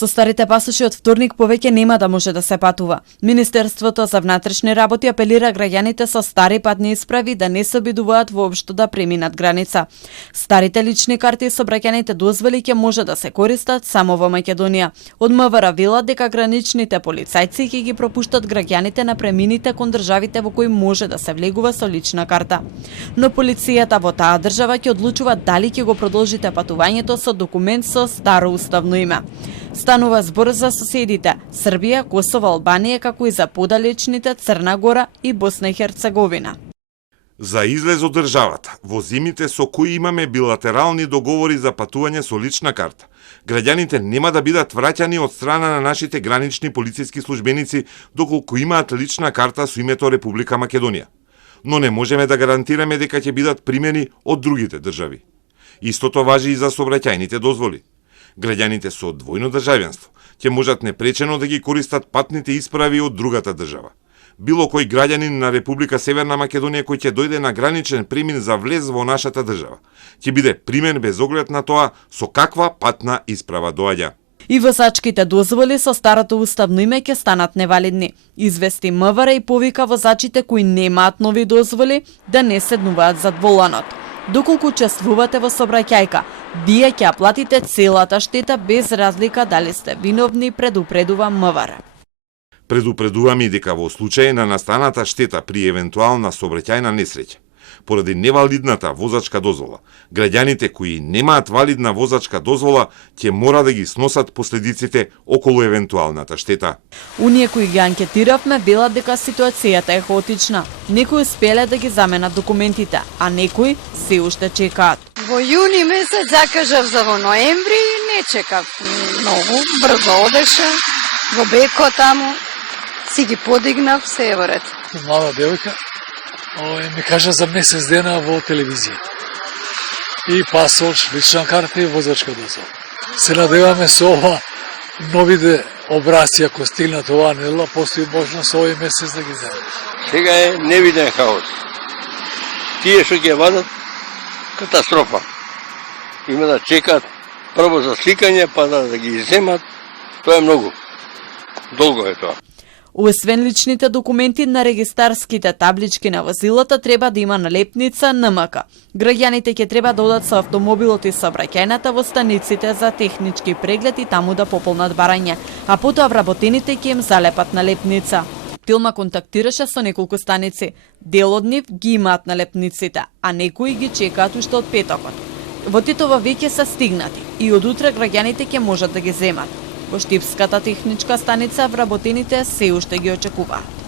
Со старите пасоши од вторник повеќе нема да може да се патува. Министерството за внатрешни работи апелира граѓаните со стари патни исправи да не се обидуваат воопшто да преминат граница. Старите лични карти и сообраќајните дозволи ќе може да се користат само во Македонија. Од МВР велат дека граничните полицајци ќе ги пропуштат граѓаните на премините кон државите во кои може да се влегува со лична карта. Но полицијата во таа држава ќе одлучува дали ќе го продолжите патувањето со документ со старо уставно име. Станува збор за соседите Србија, Косово, Албанија, како и за подалечните Црна Гора и Босна и Херцеговина. За излез од државата, во земјите со кои имаме билатерални договори за патување со лична карта, граѓаните нема да бидат враќани од страна на нашите гранични полициски службеници доколку имаат лична карта со името Република Македонија. Но не можеме да гарантираме дека ќе бидат примени од другите држави. Истото важи и за сообраќајните дозволи. Граѓаните со двојно државјанство ќе можат непречено да ги користат патните исправи од другата држава. Било кој граѓанин на Република Северна Македонија кој ќе дојде на граничен премин за влез во нашата држава, ќе биде примен без оглед на тоа со каква патна исправа доаѓа. И возачките дозволи со старото уставно име ќе станат невалидни. Извести МВР и повика возачите кои немаат нови дозволи да не седнуваат зад воланот. Доколку учествувате во сообраќајка, вие ќе платите целата штета без разлика дали сте виновни, предупредува МВР. Предупредуваме и дека во случај на настаната штета при евентуална сообраќајна несреќа, поради невалидната возачка дозвола, граѓаните кои немаат валидна возачка дозвола ќе мора да ги сносат последиците околу евентуалната штета. Оние кои ги анкетиравме велат дека ситуацијата е хаотична. Некои успеле да ги заменат документите, а некои се уште чекаат. Во јуни месец закажав за во ноември и не чекав многу, брзо одеше, во Беко таму, си ги подигнав, се е во ред. Млада девојка, ми кажа за месец дена во телевизијата. И пасош, лична карта и возачка дозвола. Се надеваме со ова новите обраци, ако стигнат оваа недела, постои можност овој месец да ги земат. Сега е невиден хаос. Тие што ќе вадат, катастрофа. Има да чекат прво за сликање, па да ги земат. Тоа е многу. Долго е тоа. Освен личните документи на регистарските таблички на возилата треба да има налепница НМК. Граѓаните ќе треба да одат со автомобилот и сообраќајната во станиците за технички преглед и таму да пополнат барање, а потоа вработените ќе им залепат налепница. Тилма контактираше со неколку станици. Дел од нив ги имаат налепниците, а некои ги чекаат уште од петокот. Во Титова веќе се стигнати и од утре граѓаните ќе можат да ги земат. Во Штипската техничка станица вработените се уште ги очекуваат.